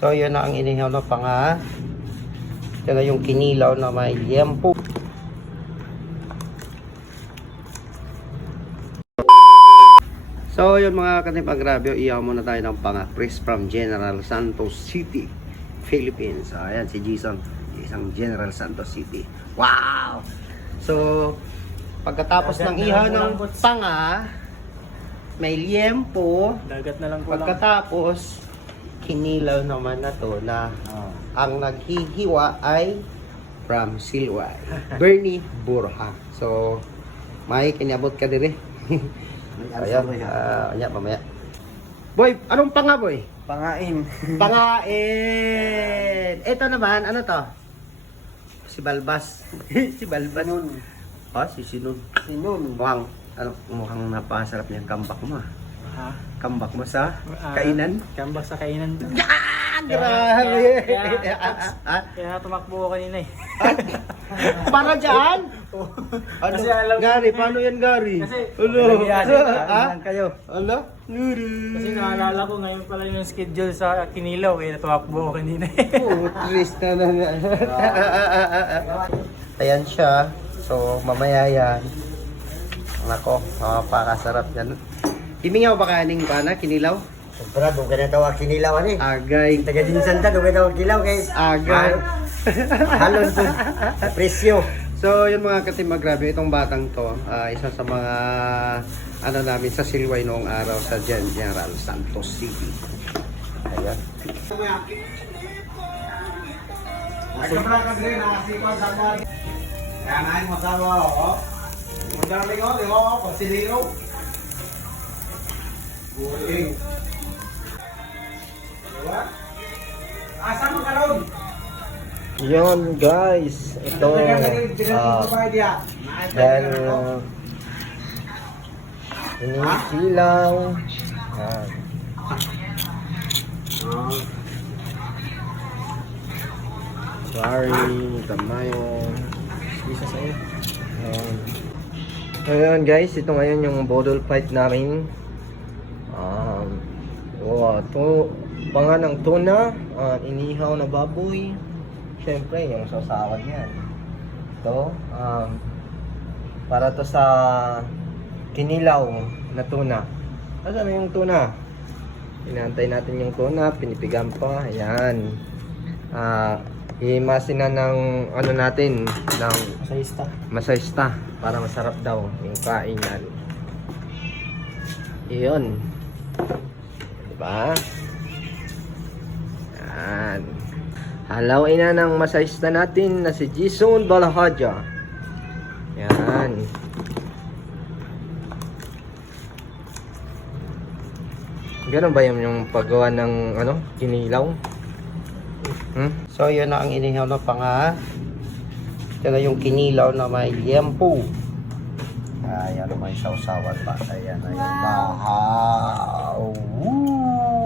So, yun na ang inihaw na panga. Ito na yung kinilaw na may liempo. So, yun mga katipagrabyo, ihaw muna tayo ng panga. Chris from General Santos City, Philippines. Ayan, si Jason. Isang General Santos City. Wow! So, pagkatapos ng ihaw ng panga, may liempo. Dagat na lang po lang. Pagkatapos, kinilaw naman na to na ang naghihiwa ay from Silway. Bernie Burha. So, may kiniabot ka dire. Ayan, ayan, mamaya. Boy, anong panga, boy? Pangain. Pangain! Ito naman, ano to? Si Balbas. Si Balbas. Sinun. Si Sinun. Sinun. Mukhang napasarap niyang kambak mo. Ha? Kambak mo sa kainan? Kambak sa kainan. Grabe! Kaya tumakbo ako kanina eh. Para dyan? Ano? Kasi alam ko- Gary, paano yan, Gary? Kasi, Ano? lang kayo. Ano? Kasi naalala ko ngayon pala yung schedule sa Kinilaw eh. Tumakbo ako kanina eh. Trist na nga. Ayan siya. So, mamaya yan. Nako, pakasarap yan. Imingaw ba kaning pa na, kinilaw? Sobra, doon ka na daw ang kinilawan eh. Agay. Taga din santa, doon ka daw ang kilaw kay Agay. halon po sa presyo. So, yun mga katimag, grabe itong batang to. Isa sa mga ano namin sa Silway noong araw sa General Santos City. Ayan. Yan ay masawa ako. Madami ko, di ba? Pasilino. Buling. Diba? Asa mo ka ron? Yun guys, ito dahil inisilaw. Sorry, tamayon. Isa sa'yo. Ayan guys, ito ngayon yung bodol fight namin. Ito, panga ng tuna, inihaw na baboy. Siyempre, yung sasawan yan. Ito, para to sa kinilaw na tuna. Asan na yung tuna? Inaantay natin yung tuna, pinipigan pa. Ayan. Imasin na ng ano natin, ng Masayista. masaysta para masarap daw yung kainan. Iyon. Diba? Yan. Halawin na ng masaysta natin na si Jason Balahaja. Yan. Ganun ba yung paggawa ng ano, kinilaw? So yun na ang inihaw na panga. Ito na yung kinilaw na may liempo. Ayan, may sausawan pa. Ayan na yung bahaw. Woo!